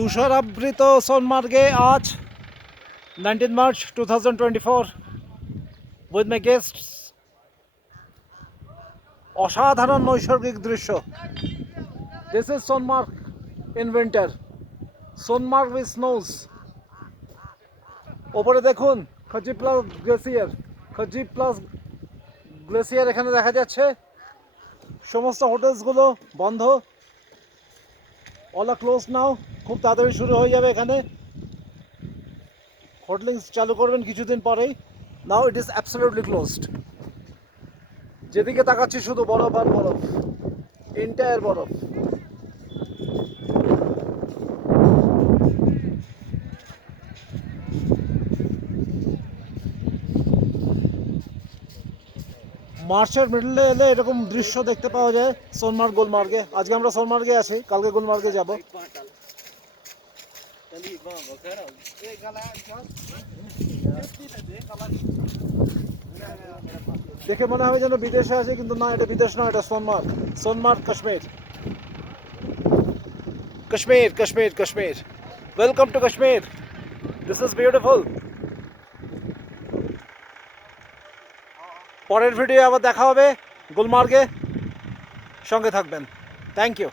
তুষারাবৃত সোনমার্গে আজ 19 March 2024 with my guests অসাধারণ নৈসর্গিক দৃশ্য। This is Sonmarg in winter. Sonmarg with snows. ওপরে দেখুন খজি প্লাস গ্লেসিয়ার এখানে দেখা যাচ্ছে। সমস্ত হোটেলসগুলো বন্ধ, অল আর ক্লোজ নাও। খুব তাড়াতাড়ি শুরু হয়ে যাবে এখানে। হোটেলিংস চালু করবেন কিছুদিন পরেই। নাও ইট ইজ অ্যাবসলিউটলি ক্লোজড। যেদিকে তাকাচ্ছি শুধু বরফ আর বরফ, এন্টায়ার বরফ। মার্চের মিডলে এলে এরকম দৃশ্য দেখতে পাওয়া যায় সোনমার্গ গুলমার্গে। আজকে আমরা সোনমার্গে আছি, কালকে গুলমার্গে যাব। দেখে মনে হবে যেন বিদেশে আছে, কিন্তু না, এটা বিদেশ নয়, এটা Sonmarg. Sonmarg Kashmir, Kashmir Kashmir Kashmir. Welcome to Kashmir. This is beautiful. পরের ভিডিও আবার দেখা হবে গুলমার্গে, সঙ্গে থাকবেন। Thank you.